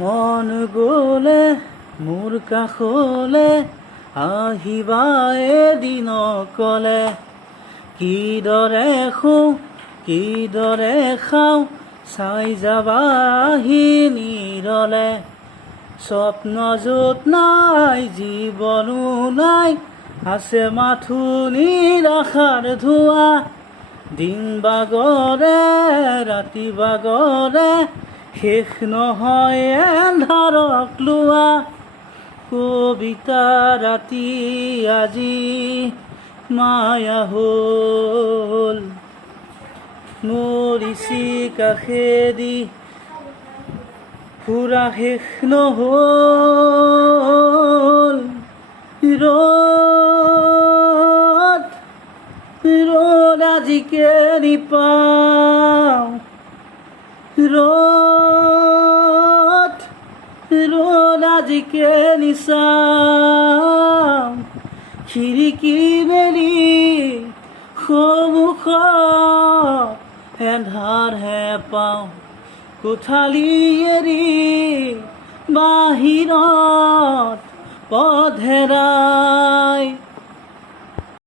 মন গ'লে মোৰ কাষলে আহিবা এদিন অকলে। কিদৰে শুওঁ কিদৰে খাওঁ চাই যাবা আহি নিৰলে। স্বপ্ন য'ত নাই জীৱনো নাই, আছে মাথো নিৰাশাৰ ধোঁৱা। দিন বাগৰে ৰাতি বাগৰে, শেষ নহয় এন্ধাৰক লোৱা। কবিতা ৰাতি আজি মায়া হ'ল, মৰিচি কাষেদি ফুৰা শেষ নহ'ল। ৰ'দ ৰ'দ আজিকে নিপাওঁ, ৰ'দ ৰ'দ আজিকে নিচাওঁ। খিৰিকী মেলি সন্মুখত এন্ধাৰহে পাওঁ। কোঠালি এৰি বাহিৰত পথ হেৰাই